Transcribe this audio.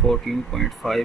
14.5